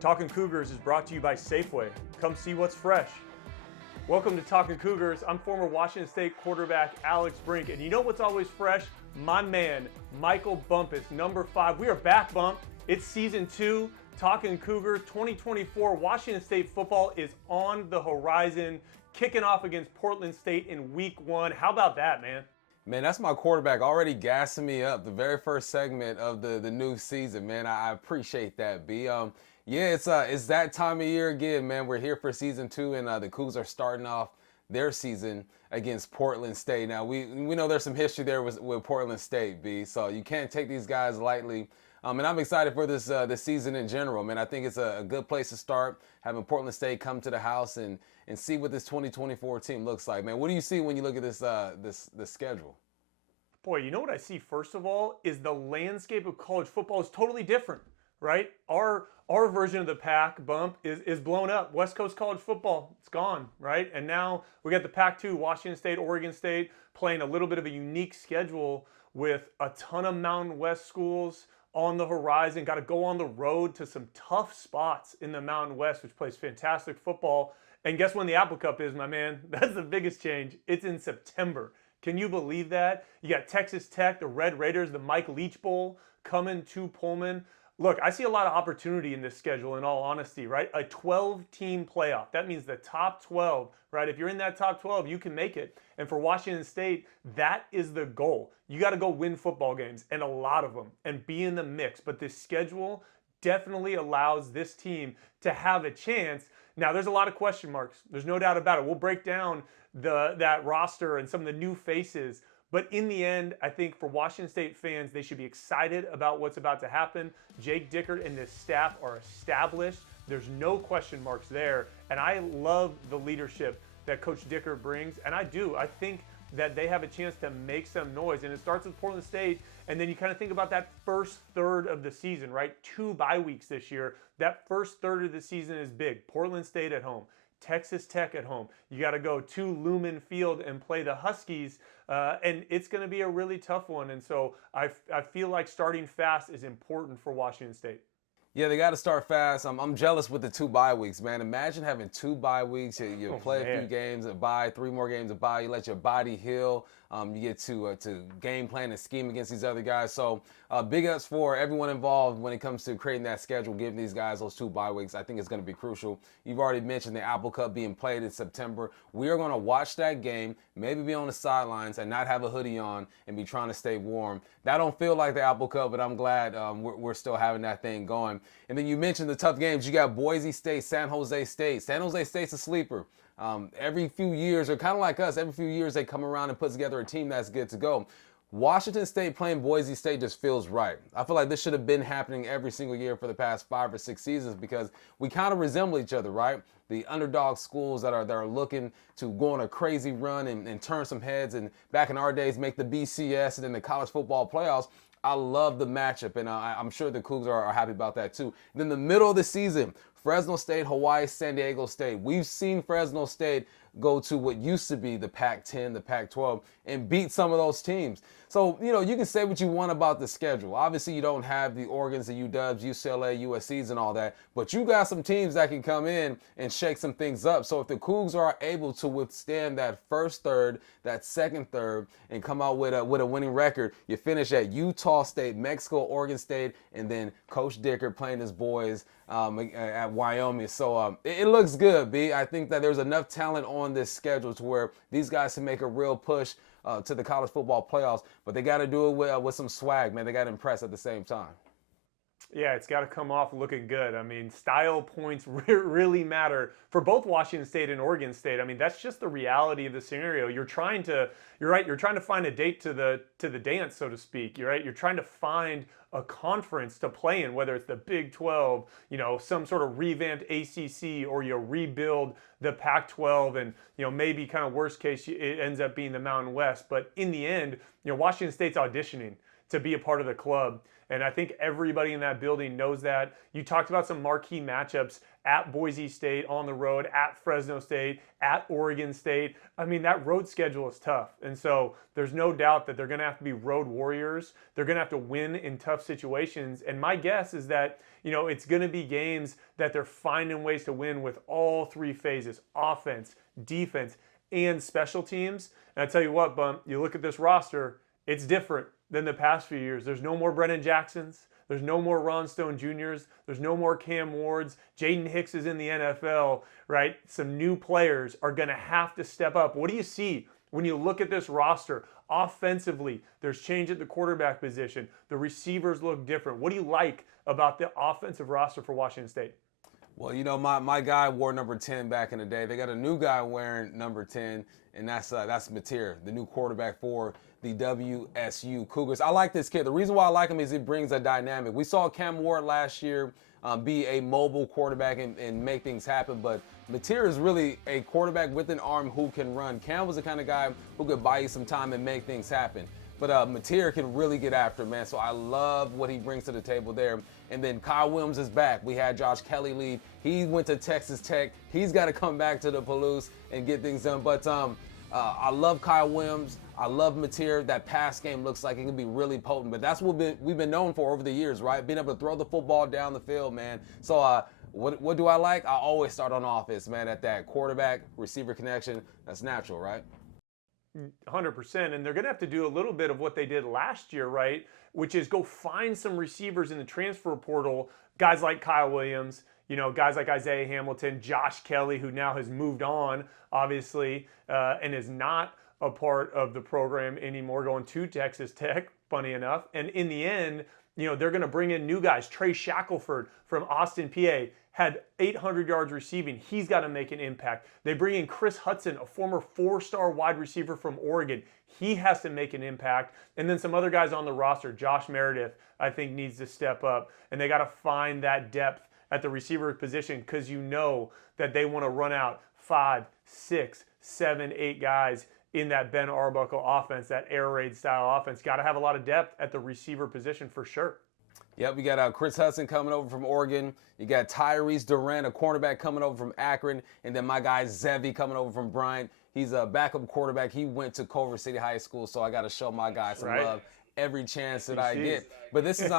Talkin Cougars is brought to you by Safeway. Come see what's fresh. Welcome to Talkin Cougars. I'm former Washington State quarterback Alex Brink, and you know what's always fresh? My man, Michael Bumpus, number 5. We are back, Bump. It's season 2, Talkin Cougars 2024. Washington State football is on the horizon, kicking off against Portland State in week 1. How about that, man? Man, that's my quarterback already gassing me up. The very first segment of the new season, man. I appreciate that, B. Yeah, it's that time of year again, man. We're here for season 2, and the Cougs are starting off their season against Portland State. Now we know there's some history there with Portland State, B. So you can't take these guys lightly. And I'm excited for this season in general, man. I think it's a good place to start, having Portland State come to the house and see what this 2024 team looks like, man. What do you see when you look at this schedule? Boy, you know what I see first of all is the landscape of college football is totally different, right? Our version of the Pac bump is blown up. West Coast college football, it's gone, right? And now we got the Pac-2, Washington State, Oregon State, playing a little bit of a unique schedule with a ton of Mountain West schools on the horizon. Got to go on the road to some tough spots in the Mountain West, which plays fantastic football. And guess when the Apple Cup is, my man? That's the biggest change. It's in September. Can you believe that? You got Texas Tech, the Red Raiders, the Mike Leach Bowl coming to Pullman. Look, I see a lot of opportunity in this schedule, in all honesty, right? A 12-team playoff. That means the top 12, right? If you're in that top 12, you can make it. And for Washington State, that is the goal. You got to go win football games, and a lot of them, and be in the mix. But this schedule definitely allows this team to have a chance. Now, there's a lot of question marks. There's no doubt about it. We'll break down that roster and some of the new faces. But in the end, I think for Washington State fans, they should be excited about what's about to happen. Jake Dickert and this staff are established. There's no question marks there. And I love the leadership that Coach Dickert brings. And I do. I think that they have a chance to make some noise. And it starts with Portland State. And then you kind of think about that first third of the season, right? 2 bye weeks this year. That first third of the season is big. Portland State at home. Texas Tech at home. You got to go to Lumen Field and play the Huskies, and it's going to be a really tough one. And so I feel like starting fast is important for Washington State. Yeah, they got to start fast. I'm jealous with the 2 bye weeks, man. Imagine having 2 bye weeks. You play a few games, a bye, 3 more games, a bye. You let your body heal. You get to game plan and scheme against these other guys. So big ups for everyone involved when it comes to creating that schedule, giving these guys those 2 bye weeks. I think it's going to be crucial. You've already mentioned the Apple Cup being played in September. We are going to watch that game, maybe be on the sidelines and not have a hoodie on and be trying to stay warm. That don't feel like the Apple Cup, but I'm glad we're still having that thing going. And then you mentioned the tough games. You got Boise State, San Jose State. San Jose State's a sleeper. Every few years, they're kind of like us. Every few years, they come around and put together a team that's good to go. Washington State playing Boise State just feels right. I feel like this should have been happening every single year for the past 5 or 6 seasons because we kind of resemble each other, right? The underdog schools that are looking to go on a crazy run and turn some heads and back in our days make the BCS and then the college football playoffs. I love the matchup, and I'm sure the Cougs are happy about that too. And then the middle of the season, Fresno State, Hawaii, San Diego State. We've seen Fresno State go to what used to be the Pac-10, the Pac-12, and beat some of those teams. So, you can say what you want about the schedule. Obviously, you don't have the Oregons, the UWs, UCLA, USCs, and all that, but you got some teams that can come in and shake some things up. So if the Cougs are able to withstand that first third, that second third, and come out with a winning record, you finish at Utah State, Mexico, Oregon State, and then Coach Dickert playing his boys at Wyoming. So it looks good, B. I think that there's enough talent on this schedule to where these guys can make a real push to the college football playoffs, but they got to do it with some swag, man. They got to impress at the same time. Yeah, it's got to come off looking good. I mean, style points really matter for both Washington State and Oregon State. I mean, that's just the reality of the scenario. You're trying to find a date to the dance, so to speak. You're trying to find a conference to play in, whether it's the Big 12, some sort of revamped ACC, or you rebuild the Pac-12, and maybe kind of worst case it ends up being the Mountain West. But in the end, Washington State's auditioning to be a part of the club. And I think everybody in that building knows that. You talked about some marquee matchups at Boise State on the road, at Fresno State, at Oregon State. I mean, that road schedule is tough. And so there's no doubt that they're going to have to be road warriors. They're going to have to win in tough situations. And my guess is that, it's going to be games that they're finding ways to win with all three phases: offense, defense, and special teams. And I tell you what, Bump, you look at this roster, it's different than the past few years. There's no more Brennan Jacksons. There's no more Ron Stone Juniors. There's no more Cam Wards. Jaden Hicks is in the NFL, right? Some new players are going to have to step up. What do you see when you look at this roster? Offensively, there's change at the quarterback position. The receivers look different. What do you like about the offensive roster for Washington State? Well, my guy wore number 10 back in the day. They got a new guy wearing number 10, and that's Mateer, the new quarterback for the WSU Cougars. I like this kid. The reason why I like him is he brings a dynamic. We saw Cam Ward last year be a mobile quarterback and make things happen, but Mateer is really a quarterback with an arm who can run. Cam was the kind of guy who could buy you some time and make things happen. But Mateer can really get after it, man. So I love what he brings to the table there. And then Kyle Williams is back. We had Josh Kelly leave. He went to Texas Tech. He's got to come back to the Palouse and get things done. But I love Kyle Williams. I love Mateer. That pass game looks like it can be really potent. But that's what we've been known for over the years, right? Being able to throw the football down the field, man. So what do I like? I always start on offense, man, at that quarterback-receiver connection. That's natural, right? 100%, and they're going to have to do a little bit of what they did last year, right? Which is go find some receivers in the transfer portal, guys like Kyle Williams, guys like Isaiah Hamilton, Josh Kelly, who now has moved on, obviously, and is not a part of the program anymore, going to Texas Tech, funny enough. And in the end, they're going to bring in new guys. Trey Shackelford from Austin, PA, had 800 yards receiving. He's got to make an impact. They bring in Chris Hudson, a former 4-star wide receiver from Oregon. He has to make an impact. And then some other guys on the roster. Josh Meredith, I think, needs to step up. And they got to find that depth at the receiver position, because that they want to run out 5, 6, 7, 8 guys in that Ben Arbuckle offense, that air raid style offense. Got to have a lot of depth at the receiver position for sure. Yep, we got Chris Hudson coming over from Oregon. You got Tyrese Durant, a cornerback, coming over from Akron. And then my guy Zevi coming over from Bryant. He's a backup quarterback. He went to Culver City High School, so I got to show my guy some love every chance that I get. But this is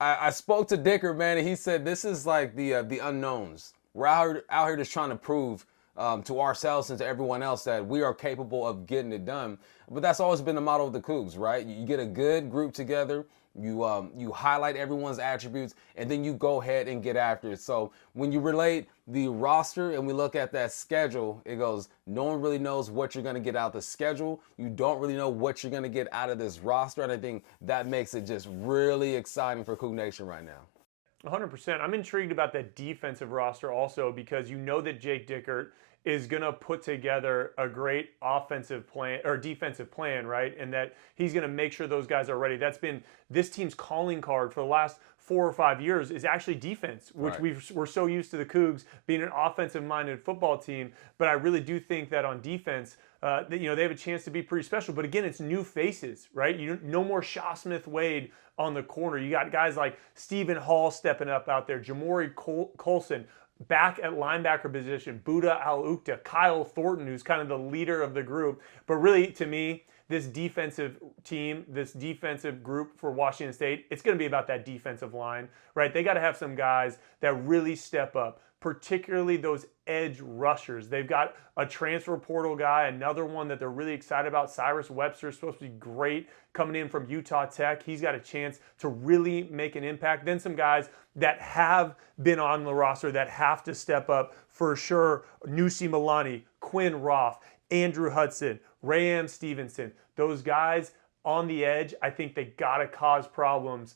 I spoke to Dicker, man, and he said this is like the unknowns. We're out here just trying to prove to ourselves and to everyone else that we are capable of getting it done. But that's always been the motto of the Cougs, right? You get a good group together. You highlight everyone's attributes, and then you go ahead and get after it. So when you relate the roster and we look at that schedule, it goes, no one really knows what you're going to get out of the schedule. You don't really know what you're going to get out of this roster, and I think that makes it just really exciting for Coug Nation right now. 100%. I'm intrigued about that defensive roster also, because that Jake Dickert is going to put together a great offensive plan or defensive plan, right? And that he's going to make sure those guys are ready. That's been this team's calling card for the last 4 or 5 years, is actually defense, which we're so used to the Cougs being an offensive-minded football team. But I really do think that on defense, that, they have a chance to be pretty special. But again, it's new faces, right? No more Shaw Smith-Wade on the corner. You got guys like Stephen Hall stepping up out there, Jamori Colson, back at linebacker position, Buda Al-Ukta, Kyle Thornton, who's kind of the leader of the group. But really, to me, this defensive team, this defensive group for Washington State, it's going to be about that defensive line, right? They got to have some guys that really step up, particularly those edge rushers. They've got a transfer portal guy, another one that they're really excited about. Cyrus Webster is supposed to be great coming in from Utah Tech. He's got a chance to really make an impact. Then some guys that have been on the roster that have to step up for sure. Nusi Milani, Quinn Roth, Andrew Hudson, Ray Stevenson. Those guys on the edge, I think they got to cause problems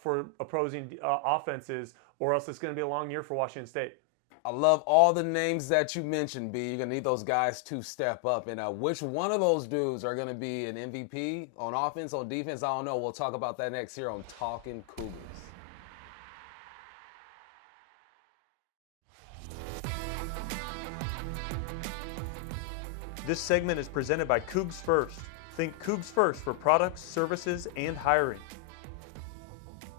for opposing offenses, or else it's going to be a long year for Washington State. I love all the names that you mentioned, B. You're going to need those guys to step up. And which one of those dudes are going to be an MVP on offense, on defense? I don't know. We'll talk about that next here on Talkin Cougars. This segment is presented by Cougs First. Think Cougs First for products, services, and hiring.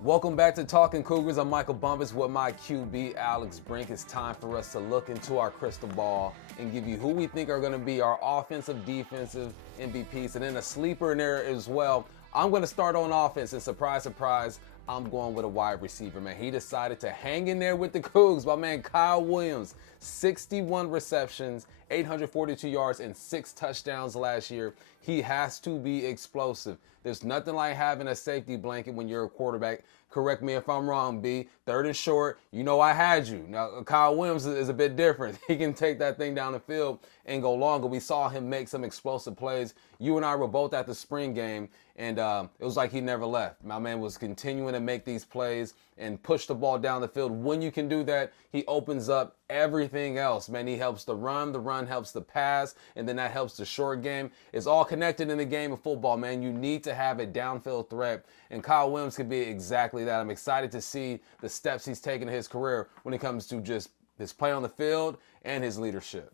Welcome back to Talkin Cougars. I'm Michael Bumpus with my QB, Alex Brink. It's time for us to look into our crystal ball and give you who we think are going to be our offensive, defensive MVPs, and then a sleeper in there as well. I'm going to start on offense, and surprise, surprise, I'm going with a wide receiver, man. He decided to hang in there with the Cougs. My man Kyle Williams, 61 receptions, 842 yards, and 6 touchdowns last year. He has to be explosive. There's nothing like having a safety blanket when you're a quarterback. Correct me if I'm wrong, B. 3rd and short, you know I had you. Now, Kyle Williams is a bit different. He can take that thing down the field and go longer. We saw him make some explosive plays. You and I were both at the spring game, and it was like he never left. My man was continuing to make these plays and push the ball down the field. When you can do that, he opens up everything else. Man, he helps the run helps the pass, and then that helps the short game. It's all connected in the game of football, man. You need to have a downfield threat, and Kyle Williams could be exactly that. I'm excited to see the steps he's taken in his career when it comes to just his play on the field and his leadership.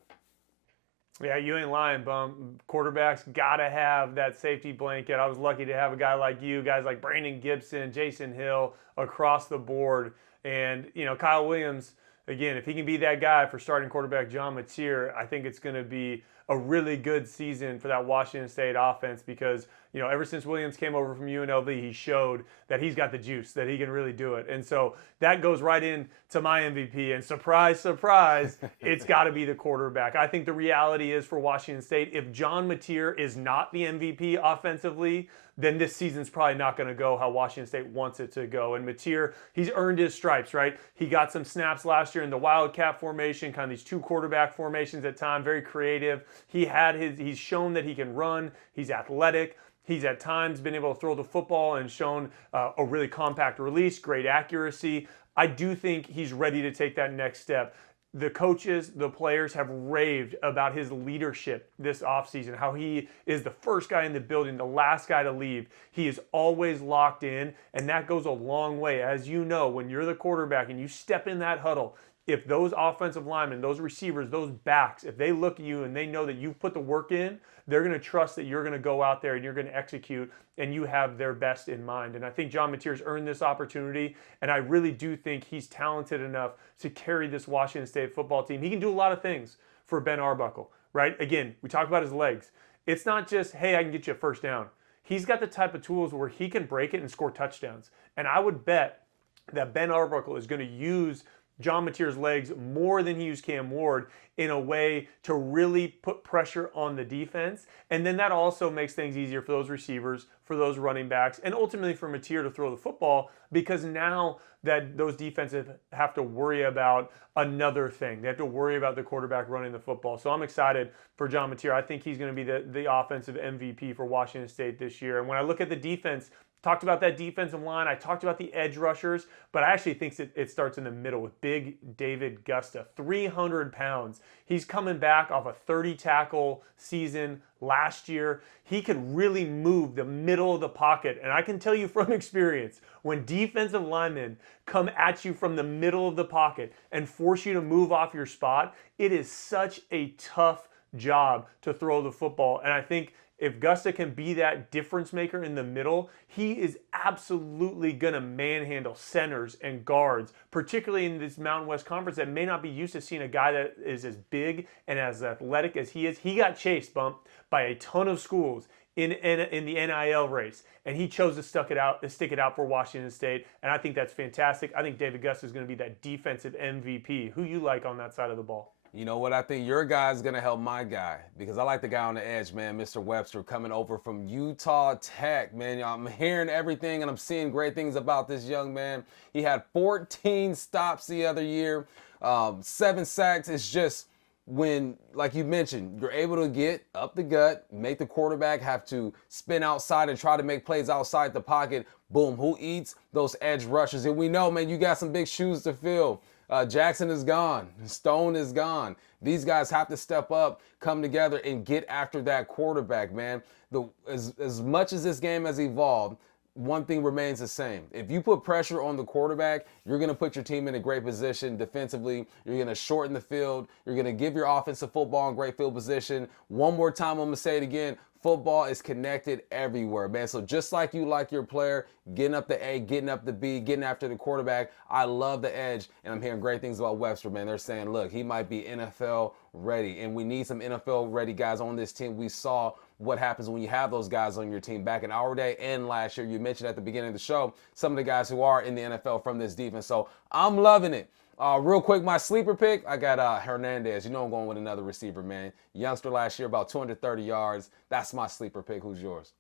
Yeah, you ain't lying, Bump. Quarterbacks got to have that safety blanket. I was lucky to have a guy like you, guys like Brandon Gibson, Jason Hill, across the board. And, you know, Kyle Williams, again, if he can be that guy for starting quarterback John Mateer, I think it's going to be a really good season for that Washington State offense because, you know, ever since Williams came over from UNLV, he showed that he's got the juice, that he can really do it. And so that goes right into my MVP. And surprise, surprise, it's got to be the quarterback. I think the reality is for Washington State, if John Mateer is not the MVP offensively, then this season's probably not going to go how Washington State wants it to go. And Mateer, he's earned his stripes, right? He got some snaps last year in the Wildcat formation, kind of these 2 quarterback formations at times, very creative. He's shown that he can run. He's athletic. He's at times been able to throw the football and shown a really compact release, great accuracy. I do think he's ready to take that next step. The coaches, the players have raved about his leadership this offseason, how he is the first guy in the building, the last guy to leave. He is always locked in, and that goes a long way. As you know, when you're the quarterback and you step in that huddle, if those offensive linemen, those receivers, those backs, if they look at you and they know that you've put the work in, they're going to trust that you're going to go out there and you're going to execute and you have their best in mind. And I think John Mateer's earned this opportunity, and I really do think he's talented enough to carry this Washington State football team. He can do a lot of things for Ben Arbuckle, right? Again, we talked about his legs. It's not just, hey, I can get you a first down. He's got the type of tools where he can break it and score touchdowns. And I would bet that Ben Arbuckle is going to use John Mateer's legs more than he used Cam Ward in a way to really put pressure on the defense. And then that also makes things easier for those receivers, for those running backs, and ultimately for Mateer to throw the football because now that those defenses have to worry about another thing. They have to worry about the quarterback running the football. So I'm excited for John Mateer. I think he's going to be the offensive MVP for Washington State this year. And when I look at the defense, talked about that defensive line. I talked about the edge rushers, but I actually think it starts in the middle with big David Gusta, 300 pounds. He's coming back off a 30-tackle season last year. He could really move the middle of the pocket. And I can tell you from experience, when defensive linemen come at you from the middle of the pocket and force you to move off your spot, it is such a tough job to throw the football. And I think if Gusta can be that difference maker in the middle, he is absolutely going to manhandle centers and guards, particularly in this Mountain West Conference that may not be used to seeing a guy that is as big and as athletic as he is. He got chased, Bump, by a ton of schools in the NIL race, and he chose to stick it out for Washington State, and I think that's fantastic. I think David Gusta is going to be that defensive MVP. Who you like on that side of the ball? You know what? I think your guy's going to help my guy because I like the guy on the edge, man, Mr. Webster, coming over from Utah Tech, man. I'm hearing everything and I'm seeing great things about this young man. He had 14 stops the other year, 7 sacks. It's just when, like you mentioned, you're able to get up the gut, make the quarterback have to spin outside and try to make plays outside the pocket. Boom, who eats? Those edge rushers. And we know, man, you got some big shoes to fill. Jackson is gone. Stone is gone. These guys have to step up, come together, and get after that quarterback, man. As much as this game has evolved, one thing remains the same. If you put pressure on the quarterback, you're going to put your team in a great position defensively. You're going to shorten the field. You're going to give your offensive football in great field position. One more time, I'm going to say it again. Football is connected everywhere, man. So just like you like your player, getting up the A, getting up the B, getting after the quarterback, I love the edge, and I'm hearing great things about Webster, man. They're saying, look, he might be NFL ready, and we need some NFL ready guys on this team. We saw what happens when you have those guys on your team back in our day and last year. You mentioned at the beginning of the show some of the guys who are in the NFL from this defense. So I'm loving it. Real quick, my sleeper pick, I got Hernandez. You know I'm going with another receiver, man. Youngster last year, about 230 yards. That's my sleeper pick. Who's yours?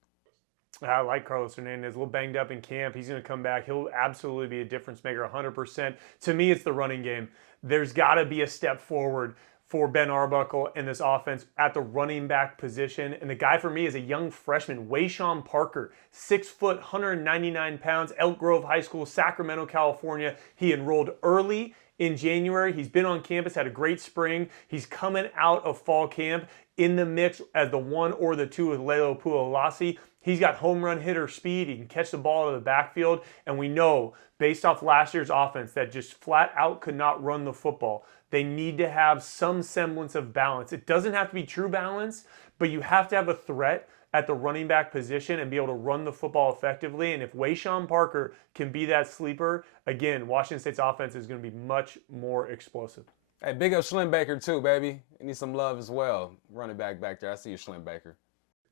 I like Carlos Hernandez. A little banged up in camp. He's going to come back. He'll absolutely be a difference maker, 100%. To me, it's the running game. There's got to be a step forward for Ben Arbuckle in this offense at the running back position. And the guy for me is a young freshman, Wayshawn Parker, 6 foot, 199 pounds, Elk Grove High School, Sacramento, California. He enrolled early in January. He's been on campus, had a great spring. He's coming out of fall camp in the mix as the 1 or the 2 with Lelo Pualasi. He's got home run hitter speed. He can catch the ball out of the backfield. And we know, based off last year's offense, that just flat out could not run the football. They need to have some semblance of balance. It doesn't have to be true balance, but you have to have a threat at the running back position and be able to run the football effectively. And if Wayshawn Parker can be that sleeper, again, Washington State's offense is going to be much more explosive. Hey, big up Slim Baker too, baby. You need some love as well. Running back there. I see you, Slim Baker.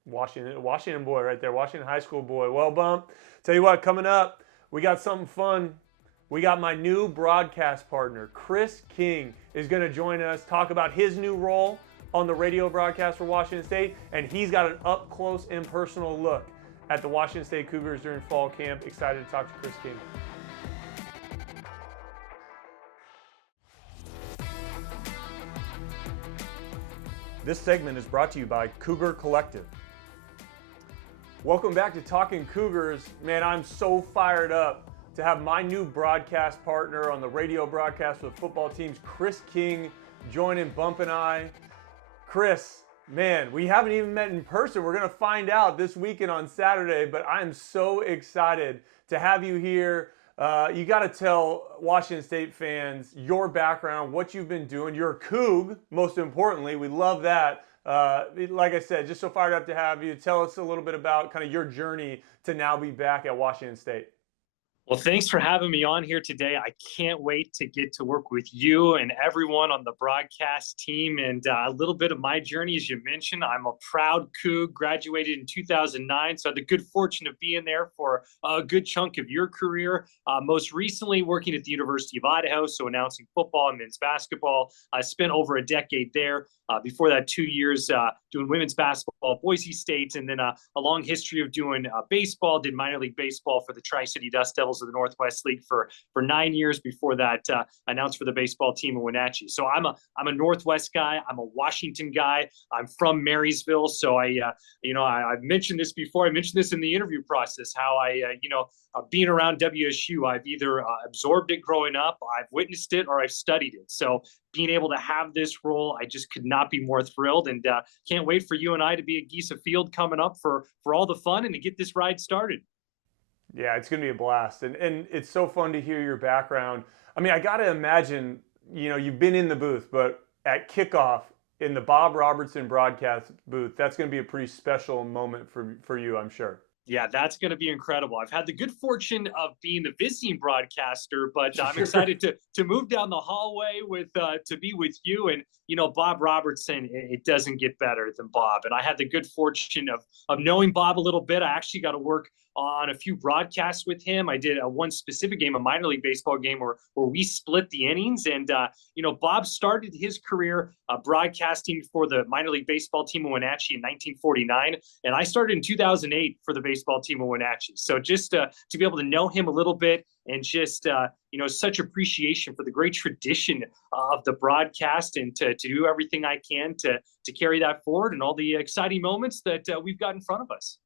Washington boy right there. Washington high school boy. Well, Bump, tell you what, coming up, we got something fun. We got my new broadcast partner, Chris King, is going to join us, talk about his new role on the radio broadcast for Washington State, and he's got an up-close and personal look at the Washington State Cougars during fall camp. Excited to talk to Chris King. This segment is brought to you by Cougar Collective. Welcome back to Talkin Cougars. Man, I'm so fired up to have my new broadcast partner on the radio broadcast for the football teams, Chris King, joining Bump and I. Chris, man, we haven't even met in person. We're going to find out this weekend on Saturday, but I'm so excited to have you here. You got to tell Washington State fans your background, what you've been doing. You're a Coug, most importantly. We love that. Like I said, just so fired up to have you. Tell us a little bit about kind of your journey to now be back at Washington State. Well, thanks for having me on here today. I can't wait to get to work with you and everyone on the broadcast team. And a little bit of my journey, as you mentioned, I'm a proud Coug, graduated in 2009. So I had the good fortune of being there for a good chunk of your career. Most recently working at the University of Idaho, so announcing football and men's basketball. I spent over a decade there. Before that, 2 years doing women's basketball at Boise State, and then a long history of doing baseball. Did minor league baseball for the Tri-City Dust Devils of the Northwest League for 9 years. Before that, announced for the baseball team in Wenatchee. So I'm a Northwest guy. I'm a Washington guy. I'm from Marysville, so I've mentioned this before. I mentioned this in the interview process. How being around WSU, I've either absorbed it growing up, I've witnessed it, or I've studied it. So being able to have this role, I just could not be more thrilled, and can't wait for you and I to be at Giesa Field coming up for all the fun and to get this ride started. Yeah, it's going to be a blast. And it's so fun to hear your background. I mean, I got to imagine, you've been in the booth, but at kickoff in the Bob Robertson broadcast booth, that's going to be a pretty special moment for you, I'm sure. Yeah, that's going to be incredible. I've had the good fortune of being the visiting broadcaster, but I'm excited to move down the hallway to be with you. And, Bob Robertson, it doesn't get better than Bob. And I had the good fortune of knowing Bob a little bit. I actually got to work on a few broadcasts with him. I did one specific game, a minor league baseball game where we split the innings. And, Bob started his career broadcasting for the minor league baseball team in Wenatchee in 1949. And I started in 2008 for the baseball team in Wenatchee. So just to be able to know him a little bit and just, such appreciation for the great tradition of the broadcast, and to do everything I can to carry that forward and all the exciting moments that we've got in front of us.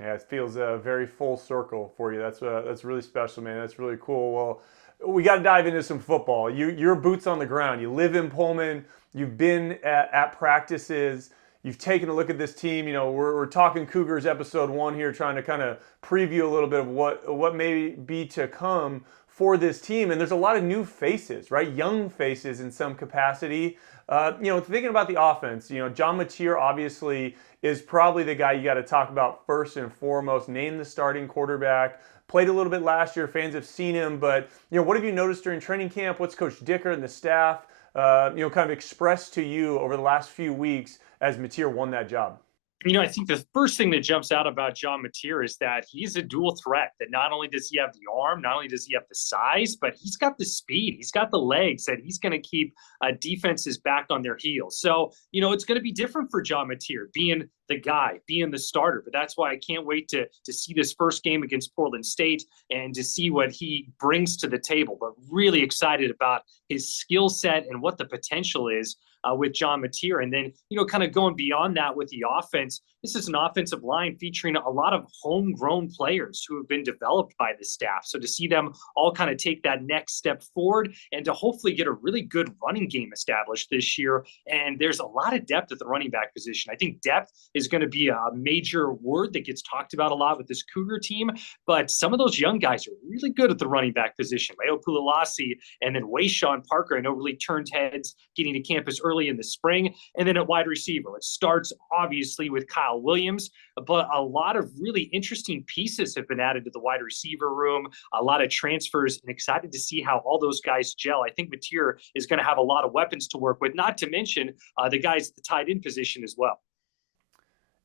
Yeah, it feels very full circle for you. That's really special, man. That's really cool. Well, we got to dive into some football. You're boots on the ground. You live in Pullman. You've been at practices. you've taken a look at this team. We're talking Cougars episode 1 here, trying to kind of preview a little bit of what may be to come for this team. And there's a lot of new faces, right? Young faces in some capacity. Thinking about the offense, John Mateer obviously is probably the guy you got to talk about first and foremost. Named the starting quarterback. Played a little bit last year. Fans have seen him, but what have you noticed during training camp? What's Coach Dicker and the staff, kind of expressed to you over the last few weeks as Mateer won that job? I think the first thing that jumps out about John Mateer is that he's a dual threat. That not only does he have the arm, not only does he have the size, but he's got the speed. He's got the legs that he's going to keep defenses back on their heels. So, it's going to be different for John Mateer being the guy, being the starter. But that's why I can't wait to see this first game against Portland State and to see what he brings to the table. But really excited about his skill set and what the potential is with John Mateer. And then, kind of going beyond that with the offense, this is an offensive line featuring a lot of homegrown players who have been developed by the staff. So to see them all kind of take that next step forward and to hopefully get a really good running game established this year. And there's a lot of depth at the running back position. I think depth is going to be a major word that gets talked about a lot with this Cougar team. But some of those young guys are really good at the running back position. Leo Pulalasi and then Wayshawn Parker, I know, really turned heads getting to campus early in the spring. And then at wide receiver, it starts obviously with Kyle Williams, but a lot of really interesting pieces have been added to the wide receiver room, a lot of transfers, and excited to see how all those guys gel. I think Mateer is going to have a lot of weapons to work with, not to mention the guys at the tight end position as well.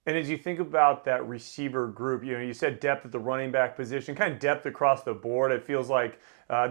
And as you think about that receiver group, you said depth at the running back position, kind of depth across the board. It feels like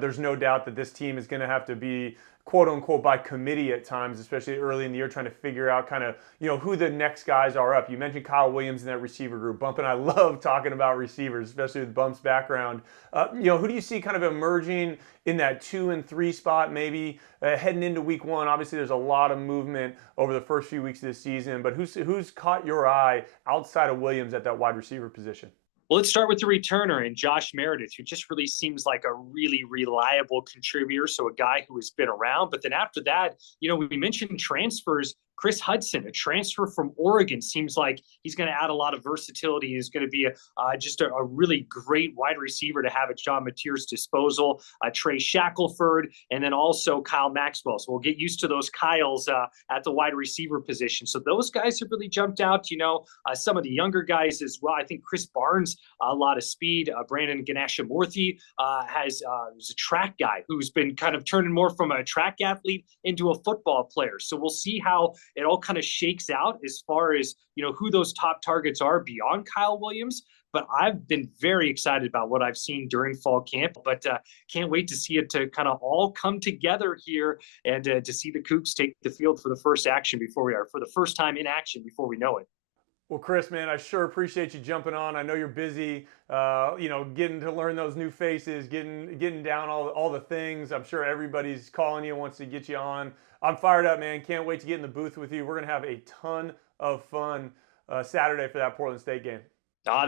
there's no doubt that this team is going to have to be quote unquote by committee at times, especially early in the year, trying to figure out kind of, who the next guys are up. You mentioned Kyle Williams in that receiver group. Bump and I love talking about receivers, especially with Bump's background. Who do you see kind of emerging in that 2 and 3 spot, maybe heading into week 1? Obviously, there's a lot of movement over the first few weeks of the season, but who's caught your eye outside of Williams at that wide receiver position? Well, let's start with the returner and Josh Meredith, who just really seems like a really reliable contributor. So a guy who has been around. But then after that, we mentioned transfers. Chris Hudson, a transfer from Oregon, seems like he's going to add a lot of versatility. He's going to be just a really great wide receiver to have at John Mateer's disposal. Trey Shackelford, and then also Kyle Maxwell. So we'll get used to those Kyles at the wide receiver position. So those guys have really jumped out. Some of the younger guys as well. I think Chris Barnes, a lot of speed. Brandon Ganashamurthy is a track guy who's been kind of turning more from a track athlete into a football player. So we'll see how it all kind of shakes out as far as, who those top targets are beyond Kyle Williams. But I've been very excited about what I've seen during fall camp, but can't wait to see it to kind of all come together here and to see the Cougs take the field for the first time in action before we know it. Well, Chris, man, I sure appreciate you jumping on. I know you're busy, getting to learn those new faces, getting down all the things. I'm sure everybody's calling you, wants to get you on. I'm fired up, man. Can't wait to get in the booth with you. We're going to have a ton of fun Saturday for that Portland State game.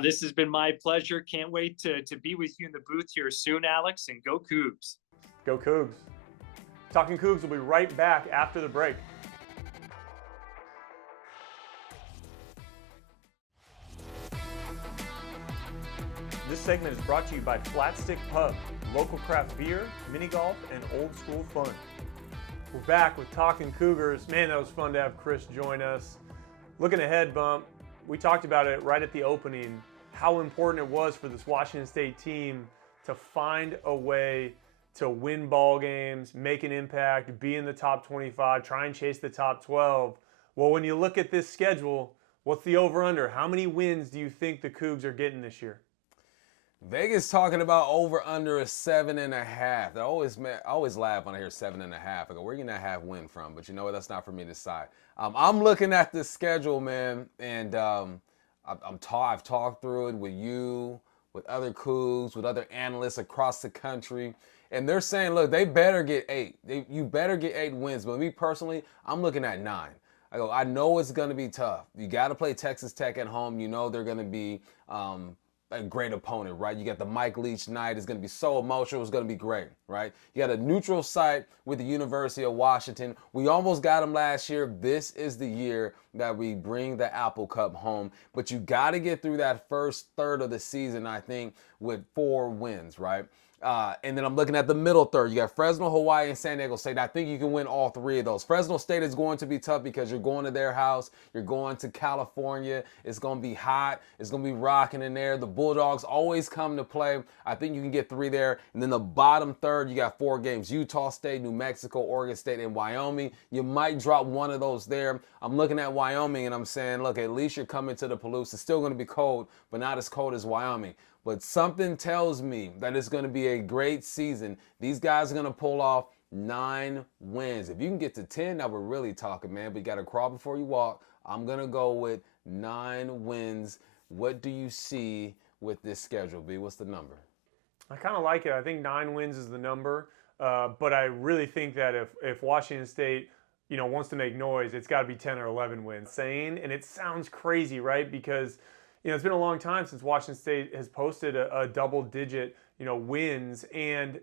This has been my pleasure. Can't wait to be with you in the booth here soon, Alex, and go Cougs. Go Cougs. Talking Cougs will be right back after the break. This segment is brought to you by Flat Stick Pub, local craft beer, mini golf, and old school fun. We're back with Talkin Cougars. Man, that was fun to have Chris join us. Looking ahead, Bump, we talked about it right at the opening, how important it was for this Washington State team to find a way to win ball games, make an impact, be in the top 25, try and chase the top 12. Well, when you look at this schedule, what's the over-under? How many wins do you think the Cougs are getting this year? Vegas talking about over under a 7.5. I always laugh when I hear 7.5. I go, where are you gonna have win from? But you know what? That's not for me to decide. I'm looking at this schedule, man, and I've talked through it with you, with other Cougs, with other analysts across the country, and they're saying, look, they better get 8. You better get 8 wins. But me personally, I'm looking at 9. I know it's gonna be tough. You got to play Texas Tech at home. You know they're gonna be a great opponent, right? You got the Mike Leach night. It's going to be so emotional. It's going to be great, right? You got a neutral site with the University of Washington. We almost got them last year. This is the year that we bring the Apple Cup home. But you got to get through that first third of the season, I think, with 4 wins, right? And then I'm looking at the middle third. You got Fresno, Hawaii, and San Diego State. I think you can win all 3 of those. Fresno State is going to be tough because you're going to their house. You're going to California. It's going to be hot. It's going to be rocking in there. The Bulldogs always come to play. I think you can get 3 there. And then the bottom third, you got 4 games. Utah State, New Mexico, Oregon State, and Wyoming. You might drop one of those there. I'm looking at Wyoming and I'm saying, look, at least you're coming to the Palouse. It's still going to be cold, but not as cold as Wyoming. But something tells me that it's going to be a great season. These guys are going to pull off 9 wins. If you can get to 10, now we're really talking, man. But you got to crawl before you walk. I'm going to go with 9 wins. What do you see with this schedule, B? What's the number? I kind of like it. I think 9 wins is the number. But I really think that if Washington State, wants to make noise, it's got to be 10 or 11 wins. And it sounds crazy, right? Because it's been a long time since Washington State has posted a double-digit, wins. And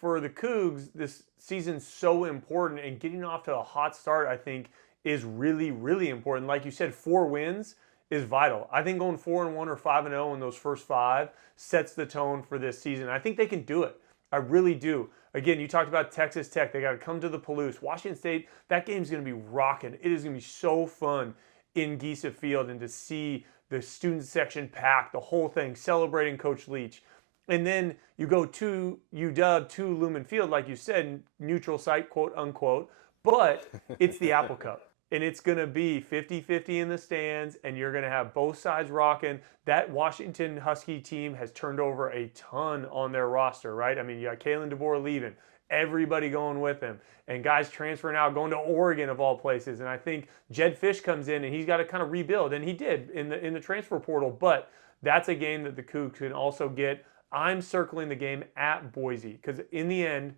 for the Cougs, this season's so important, and getting off to a hot start, I think, is really, really important. Like you said, 4 wins is vital. I think going 4-1 or 5-0 in those first 5 sets the tone for this season. I think they can do it. I really do. Again, you talked about Texas Tech. They got to come to the Palouse. Washington State, that game's going to be rocking. It is going to be so fun in Giesa Field and to see the student section packed, the whole thing, celebrating Coach Leach. And then you go to UW, to Lumen Field, like you said, neutral site, quote unquote, but it's the Apple Cup. And it's going to be 50-50 in the stands, and you're going to have both sides rocking. That Washington Husky team has turned over a ton on their roster, right? I mean, you got Kalen DeBoer leaving, everybody going with him, and guys transferring out, going to Oregon of all places. And I think Jed Fish comes in, and he's got to kind of rebuild, and he did in the transfer portal. But that's a game that the Cougs can also get. I'm circling the game at Boise because in the end,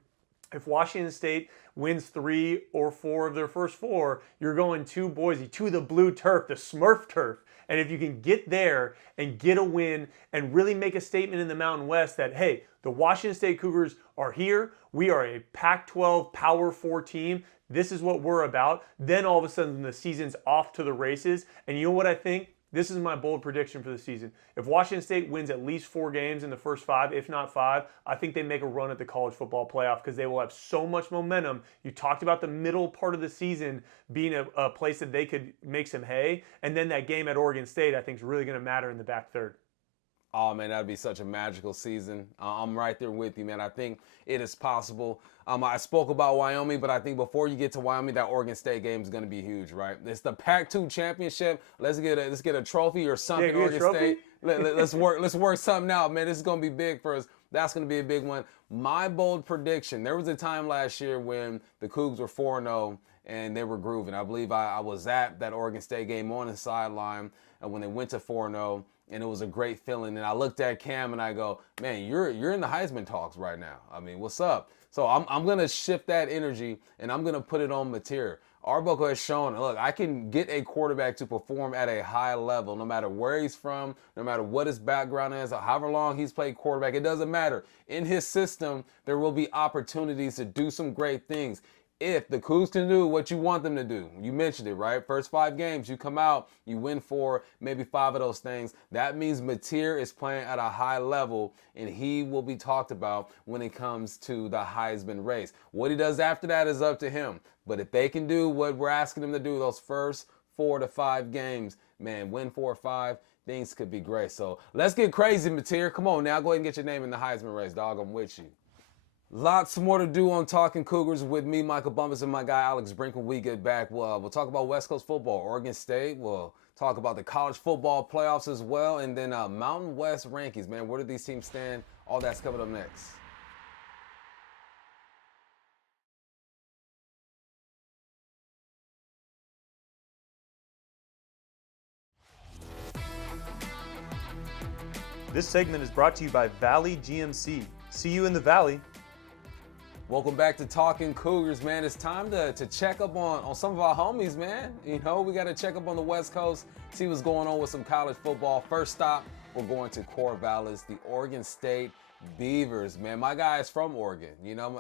if Washington State wins 3 or 4 of their first 4, you're going to Boise, to the blue turf, the Smurf turf. And if you can get there and get a win and really make a statement in the Mountain West that, hey, the Washington State Cougars are here. We are a Pac-12 Power 4 team. This is what we're about. Then all of a sudden the season's off to the races. And you know what I think? This is my bold prediction for the season. If Washington State wins at least 4 games in the first 5, if not 5, I think they make a run at the college football playoff because they will have so much momentum. You talked about the middle part of the season being a place that they could make some hay. And then that game at Oregon State, I think, is really going to matter in the back third. Oh, man, that'd be such a magical season. I'm right there with you, man. I think it is possible. I spoke about Wyoming, but I think before you get to Wyoming, that Oregon State game is going to be huge, right? It's the Pac-2 championship. Let's get a trophy or something. Yeah, Oregon State. Let's work something out, man. This is going to be big for us. That's going to be a big one. My bold prediction. There was a time last year when the Cougs were 4-0 and they were grooving. I believe I was at that Oregon State game on the sideline when they went to 4-0. And it was a great feeling. And I looked at Cam and I go, man, you're in the Heisman talks right now. I mean, what's up? So I'm going to shift that energy and I'm going to put it on Mateer. Arbuckle has shown, look, I can get a quarterback to perform at a high level, no matter where he's from, no matter what his background is, or however long he's played quarterback. It doesn't matter. In his system, there will be opportunities to do some great things. If the Cougs can do what you want them to do, you mentioned it, right? First 5 games, you come out, you win 4, maybe 5 of those things. That means Mateer is playing at a high level, and he will be talked about when it comes to the Heisman race. What he does after that is up to him. But if they can do what we're asking them to do those first 4 to 5 games, man, win 4 or 5, things could be great. So let's get crazy, Mateer. Come on now, go ahead and get your name in the Heisman race, dog. I'm with you. Lots more to do on Talkin Cougars with me, Michael Bumpus, and my guy Alex Brink. When we get back, we'll talk about West Coast football, Oregon State. We'll talk about the college football playoffs as well, and then Mountain West rankings, man. Where do these teams stand? All that's coming up next. This segment is brought to you by Valley GMC. See you in the Valley. Welcome back to Talkin Cougars, man. It's time to check up on some of our homies, man. You know, we got to check up on the West Coast, see what's going on with some college football. First stop, we're going to Corvallis, the Oregon State Beavers, man. My guy is from Oregon. You know,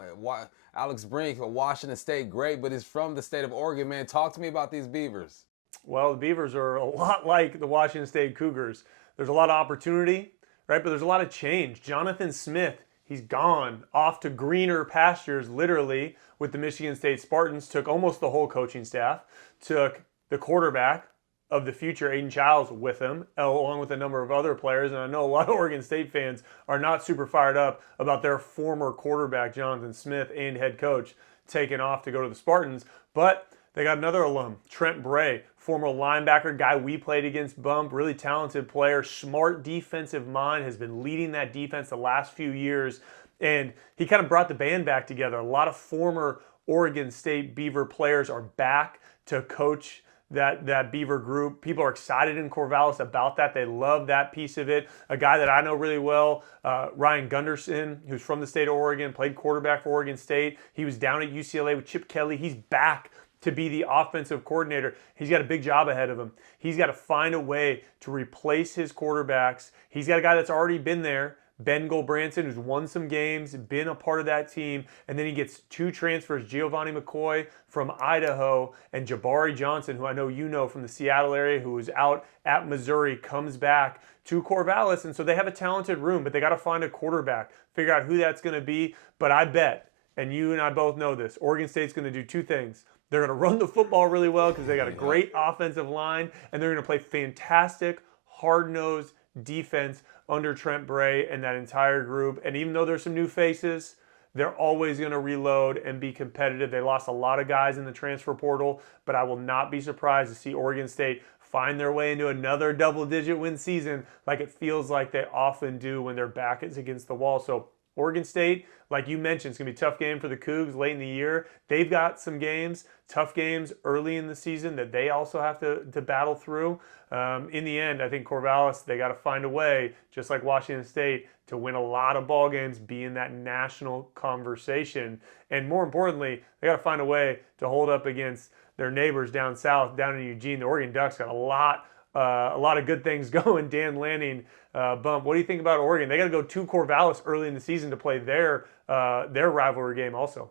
Alex Brink of Washington State, great, but he's from the state of Oregon, man. Talk to me about these Beavers. Well, the Beavers are a lot like the Washington State Cougars. There's a lot of opportunity, right? But there's a lot of change. Jonathan Smith, he's gone off to greener pastures, literally, with the Michigan State Spartans. Took almost the whole coaching staff. Took the quarterback of the future, Aiden Childs, with him, along with a number of other players. And I know a lot of Oregon State fans are not super fired up about their former quarterback, Jonathan Smith, and head coach taking off to go to the Spartans. But they got another alum, Trent Bray, former linebacker, guy we played against Bump, really talented player, smart defensive mind, has been leading that defense the last few years. And he kind of brought the band back together. A lot of former Oregon State Beaver players are back to coach that Beaver group. People are excited in Corvallis about that. They love that piece of it. A guy that I know really well, Ryan Gunderson, who's from the state of Oregon, played quarterback for Oregon State. He was down at UCLA with Chip Kelly. He's back to be the offensive coordinator. He's got a big job ahead of him. He's got to find a way to replace his quarterbacks. He's got a guy that's already been there, Ben Gulbranson, who's won some games, been a part of that team, and then he gets two transfers, Giovanni McCoy from Idaho and Jabari Johnson, who I know you know from the Seattle area, who was out at Missouri, comes back to Corvallis, and so they have a talented room, but they got to find a quarterback, figure out who that's going to be. But I bet, and you and I both know this, Oregon State's going to do two things. They're going to run the football really well because they got a great offensive line, and they're going to play fantastic, hard-nosed defense under Trent Bray and that entire group. And even though there's some new faces, they're always going to reload and be competitive. They lost a lot of guys in the transfer portal, but I will not be surprised to see Oregon State find their way into another double-digit win season like it feels like they often do when their back is against the wall. So Oregon State, like you mentioned, it's going to be a tough game for the Cougs late in the year. They've got some games, tough games early in the season that they also have to battle through. In the end, I think Corvallis, they got to find a way, just like Washington State, to win a lot of ball games, be in that national conversation. And more importantly, they got to find a way to hold up against their neighbors down south, down in Eugene. The Oregon Ducks got a lot of good things going. Dan Lanning, Bump. What do you think about Oregon? They got to go to Corvallis early in the season to play their rivalry game also.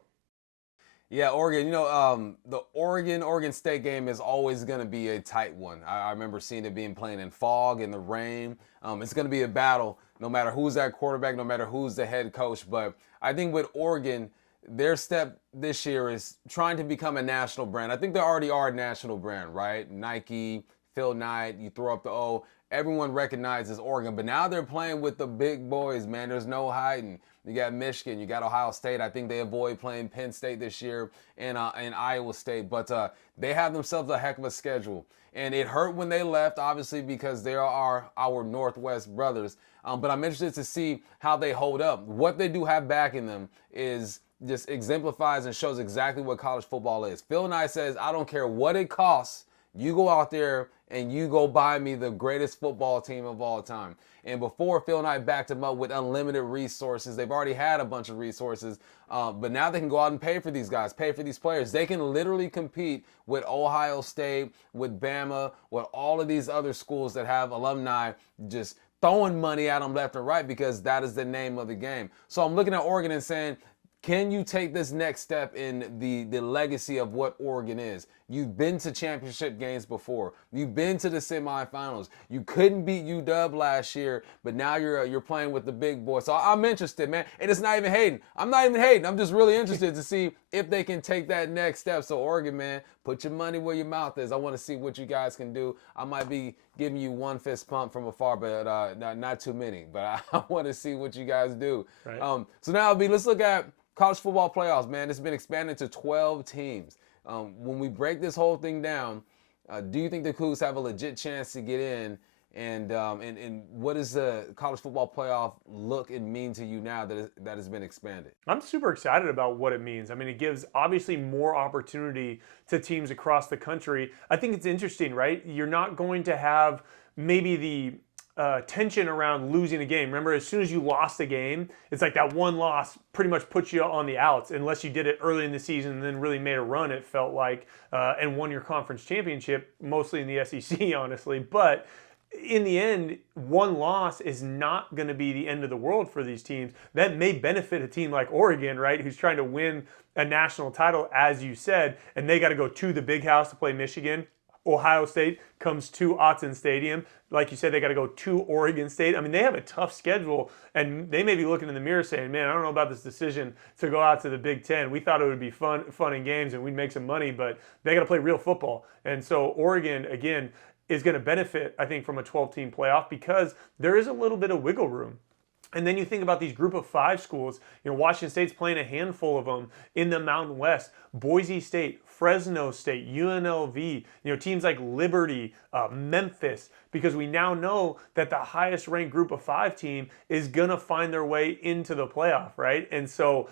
Yeah, Oregon, you know, the Oregon State game is always going to be a tight one. I remember seeing it being played in fog, in the rain. It's going to be a battle no matter who's that quarterback, no matter who's the head coach. But I think with Oregon, their step this year is trying to become a national brand. I think they already are a national brand, right? Nike, Phil Knight, you throw up the O. Everyone recognizes Oregon. But now they're playing with the big boys, man. There's no hiding. You got Michigan, you got Ohio State. I think they avoid playing Penn State this year and Iowa State. But they have themselves a heck of a schedule. And it hurt when they left, obviously, because they are our Northwest brothers. But I'm interested to see how they hold up. What they do have back in them is just exemplifies and shows exactly what college football is. Phil Knight says, I don't care what it costs. You go out there and you go buy me the greatest football team of all time. And before, Phil Knight backed him up with unlimited resources. They've already had a bunch of resources, but now they can go out and pay for these guys, pay for these players. They can literally compete with Ohio State, with Bama, with all of these other schools that have alumni just throwing money at them left and right because that is the name of the game. So I'm looking at Oregon and saying, can you take this next step in the legacy of what Oregon is? You've been to championship games before. You've been to the semifinals. You couldn't beat UW last year, but now you're playing with the big boys. So I'm interested, man. And it's not even hating. I'm not even hating. I'm just really interested to see if they can take that next step. So Oregon, man, put your money where your mouth is. I want to see what you guys can do. I might be giving you one fist pump from afar, but not too many. But I want to see what you guys do. Right. So now, let's look at college football playoffs, man. It's been expanded to 12 teams. When we break this whole thing down, do you think the Cougs have a legit chance to get in? And what does the college football playoff look and mean to you now that has been expanded? I'm super excited about what it means. I mean, it gives obviously more opportunity to teams across the country. I think it's interesting, right? You're not going to have maybe tension around losing a game. Remember, as soon as you lost a game, it's like that one loss pretty much puts you on the outs, unless you did it early in the season and then really made a run, it felt like, and won your conference championship, mostly in the SEC, honestly. But in the end, one loss is not going to be the end of the world for these teams. That may benefit a team like Oregon, right, who's trying to win a national title, as you said, and they got to go to the Big House to play Michigan. Ohio State comes to Autzen Stadium. Like you said, they got to go to Oregon State. I mean, they have a tough schedule, and they may be looking in the mirror saying, man, I don't know about this decision to go out to the Big Ten. We thought it would be fun and games, and we'd make some money, but they got to play real football. And so Oregon, again, is going to benefit, I think, from a 12-team playoff because there is a little bit of wiggle room. And then you think about these group of 5 schools. Washington State's playing a handful of them in the Mountain West. Boise State, Fresno State, UNLV, teams like Liberty, Memphis, because we now know that the highest ranked group of 5 team is going to find their way into the playoff, right? And so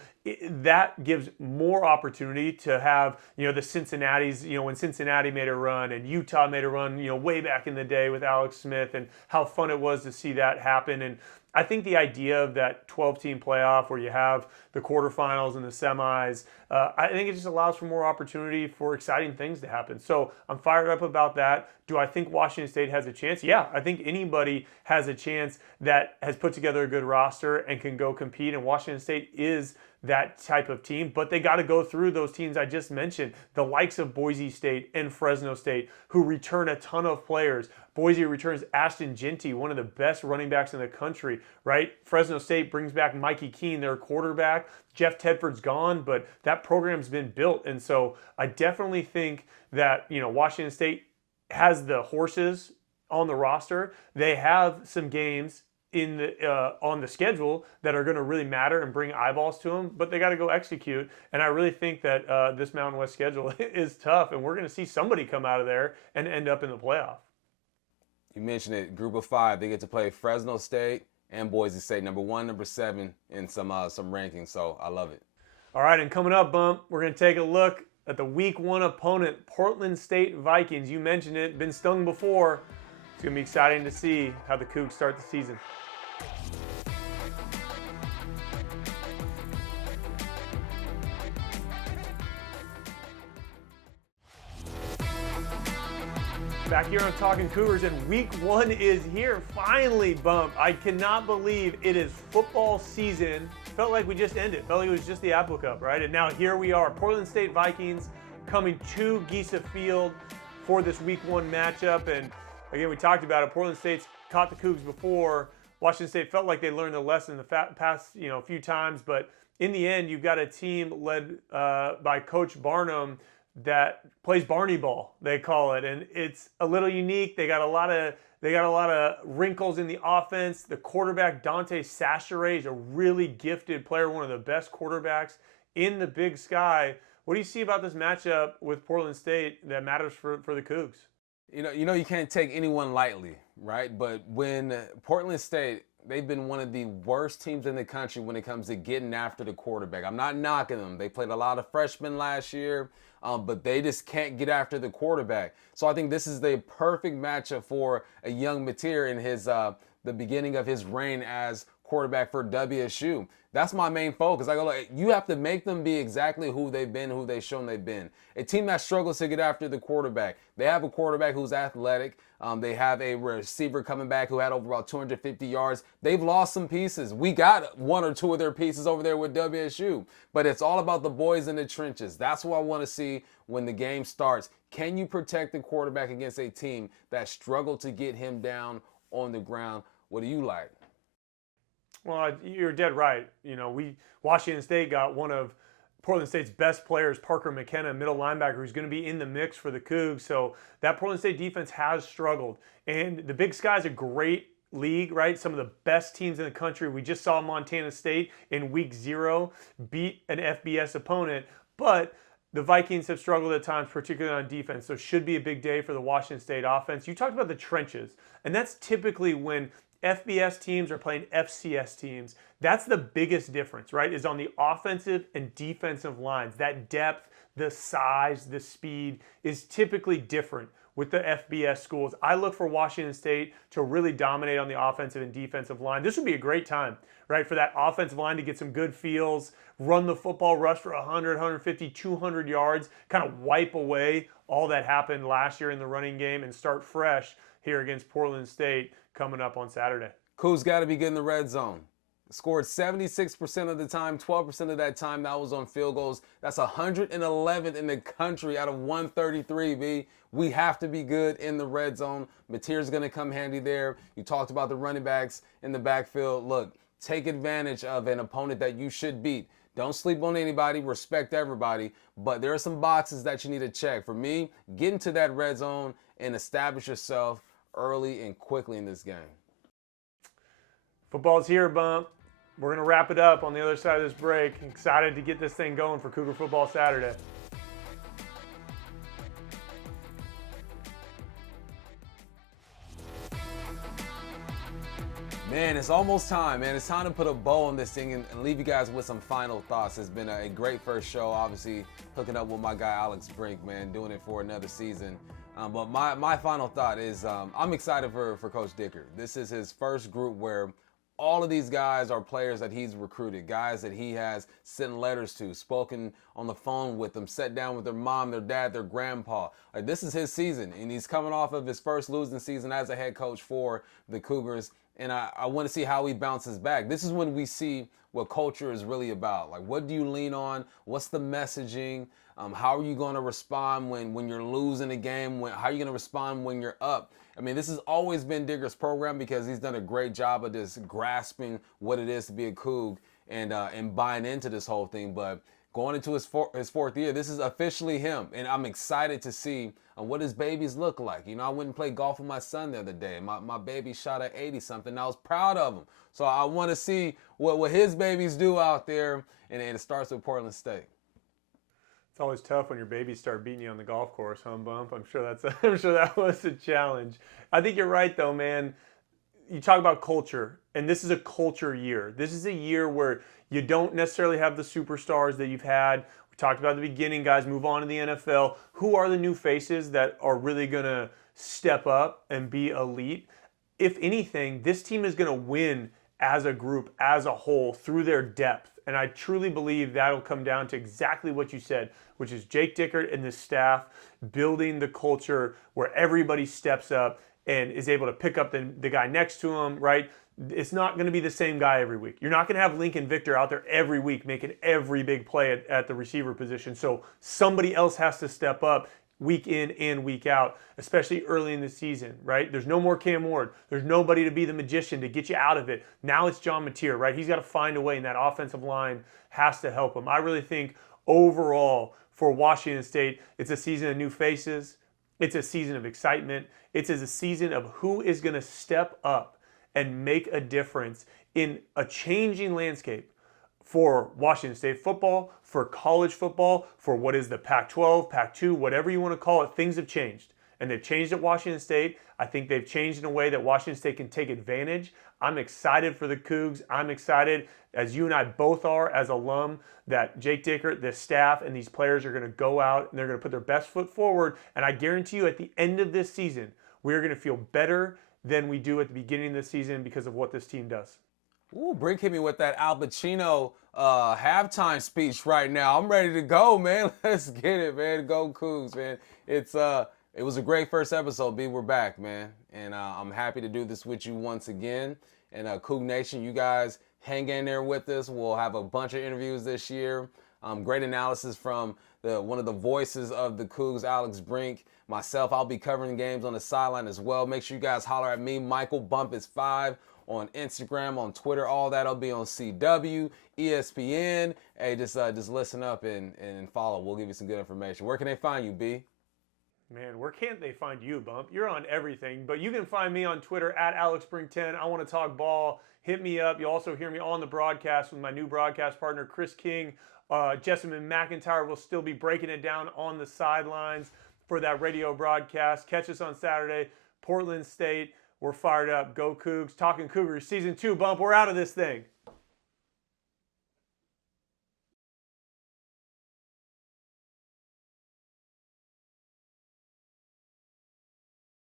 that gives more opportunity to have, the Cincinnati's, when Cincinnati made a run and Utah made a run, way back in the day with Alex Smith, and how fun it was to see that happen. And I think the idea of that 12-team playoff where you have the quarterfinals and the semis, I think it just allows for more opportunity for exciting things to happen. So I'm fired up about that. Do I think Washington State has a chance? Yeah, I think anybody has a chance that has put together a good roster and can go compete, and Washington State is that type of team, but they got to go through those teams I just mentioned, the likes of Boise State and Fresno State, who return a ton of players. Boise returns Ashton Jeanty, one of the best running backs in the country, right? Fresno State brings back Mikey Keene, their quarterback. Jeff Tedford's gone, but that program's been built. And so I definitely think that, Washington State has the horses on the roster. They have some games in the on the schedule that are going to really matter and bring eyeballs to them, but they got to go execute. And I really think that this Mountain West schedule is tough, and we're going to see somebody come out of there and end up in the playoff. You mentioned it, group of 5. They get to play Fresno State and Boise State, number 1, number 7 in some rankings. So I love it. All right, and coming up, Bump, we're going to take a look at the Week 1 opponent, Portland State Vikings. You mentioned it, been stung before. It's going to be exciting to see how the Cougs start the season. Back here on Talkin Cougars, and Week 1 is here. Finally, Bump. I cannot believe it is football season. Felt like we just ended. Felt like it was just the Apple Cup, right? And now here we are, Portland State Vikings coming to Giesa Field for this Week 1 matchup. And again, we talked about it. Portland State's caught the Cougs before. Washington State felt like they learned the lesson the past few times, but in the end, you've got a team led by Coach Barnum that plays Barney ball, they call it, and it's a little unique. They got a lot of wrinkles in the offense. The quarterback Dante Sacheret is a really gifted player, one of the best quarterbacks in the Big Sky. What do you see about this matchup with Portland State that matters for the Cougs? You can't take anyone lightly, right? But when Portland State, they've been one of the worst teams in the country when it comes to getting after the quarterback. I'm not knocking them. They played a lot of freshmen last year, but they just can't get after the quarterback. So I think this is the perfect matchup for a young Mateer in his the beginning of his reign as quarterback for WSU. That's my main focus. I go, look, you have to make them be exactly who they've been, who they've shown they've been. A team that struggles to get after the quarterback. They have a quarterback who's athletic. They have a receiver coming back who had over about 250 yards. They've lost some pieces. We got 1 or 2 of their pieces over there with WSU. But it's all about the boys in the trenches. That's what I want to see when the game starts. Can you protect the quarterback against a team that struggled to get him down on the ground? What do you like? Well, you're dead right. Washington State got one of Portland State's best players, Parker McKenna, middle linebacker, who's going to be in the mix for the Cougs. So that Portland State defense has struggled. And the Big Sky is a great league, right? Some of the best teams in the country. We just saw Montana State in Week 0 beat an FBS opponent. But the Vikings have struggled at times, particularly on defense. So it should be a big day for the Washington State offense. You talked about the trenches. And that's typically when FBS teams are playing FCS teams. That's the biggest difference, right? Is on the offensive and defensive lines. That depth, the size, the speed is typically different with the FBS schools. I look for Washington State to really dominate on the offensive and defensive line. This would be a great time, right, for that offensive line to get some good feels, run the football, rush for 100, 150, 200 yards, kind of wipe away all that happened last year in the running game and start fresh here against Portland State coming up on Saturday. Cougs got to be good in the red zone. Scored 76% of the time, 12% of that time that was on field goals. That's 111th in the country out of 133, B. We have to be good in the red zone. Mateer's going to come handy there. You talked about the running backs in the backfield. Look, take advantage of an opponent that you should beat. Don't sleep on anybody. Respect everybody. But there are some boxes that you need to check. For me, get into that red zone and establish yourself early and quickly in this game. Football's here, Bump. We're going to wrap it up on the other side of this break. Excited to get this thing going for Cougar Football Saturday. Man, it's almost time, man. It's time to put a bow on this thing and leave you guys with some final thoughts. It's been a great first show, obviously, hooking up with my guy Alex Brink, man, doing it for another season. But my final thought is I'm excited for Coach Dicker. This is his first group where all of these guys are players that he's recruited, guys that he has sent letters to, spoken on the phone with them, sat down with their mom, their dad, their grandpa. Like, this is his season, and he's coming off of his first losing season as a head coach for the Cougars, and I want to see how he bounces back. This is when we see what culture is really about. Like, what do you lean on? What's the messaging? How are you going to respond when you're losing a game? How are you going to respond when you're up? I mean, this has always been Digger's program because he's done a great job of just grasping what it is to be a Coug and buying into this whole thing. But going into his fourth year, this is officially him. And I'm excited to see what his babies look like. You know, I went and played golf with my son the other day. My baby shot at 80-something. I was proud of him. So I want to see what his babies do out there. And it starts with Portland State. It's always tough when your babies start beating you on the golf course, huh, Bump? I'm sure that was a challenge. I think you're right, though, man. You talk about culture, and this is a culture year. This is a year where you don't necessarily have the superstars that you've had. We talked about at the beginning, guys, move on to the NFL. Who are the new faces that are really going to step up and be elite? If anything, this team is going to win as a group, as a whole, through their depth. And I truly believe that'll come down to exactly what you said, which is Jake Dicker and the staff building the culture where everybody steps up and is able to pick up the guy next to him, right? It's not going to be the same guy every week. You're not going to have Lincoln Victor out there every week making every big play at the receiver position. So somebody else has to step up week in and week out, especially early in the season, right? There's no more Cam Ward. There's nobody to be the magician to get you out of it. Now it's John Mateer, right? He's got to find a way, and that offensive line has to help him. I really think overall for Washington State, it's a season of new faces. It's a season of excitement. It's a season of who is going to step up and make a difference in a changing landscape for Washington State football, for college football, for what is the Pac-12, Pac-2, whatever you want to call it. Things have changed, and they've changed at Washington State. I think they've changed in a way that Washington State can take advantage. I'm excited for the Cougs. I'm excited, as you and I both are as alum, that Jake Dicker, the staff, and these players are going to go out and they're going to put their best foot forward. And I guarantee you at the end of this season, we're going to feel better than we do at the beginning of the season because of what this team does. Ooh, Brink hit me with that Al Pacino halftime speech right now. I'm ready to go, man. Let's get it, man. Go Cougs, man. It was a great first episode, B. We're back, man. And I'm happy to do this with you once again. And Coug Nation, you guys hang in there with us. We'll have a bunch of interviews this year. Great analysis from one of the voices of the Cougs, Alex Brink. Myself, I'll be covering games on the sideline as well. Make sure you guys holler at me. Michael Bump is 5 on Instagram, on Twitter. All that'll be on CW, ESPN. Hey, just listen up and follow. We'll give you some good information. Where can they find you, B? Man, where can't they find you, Bump? You're on everything, but you can find me on Twitter at AlexBrink10. I want to talk ball. Hit me up. You'll also hear me on the broadcast with my new broadcast partner, Chris King. Jessamine McIntyre will still be breaking it down on the sidelines for that radio broadcast. Catch us on Saturday. Portland State, we're fired up. Go Cougs. Talkin Cougars Season 2, Bump. We're out of this thing.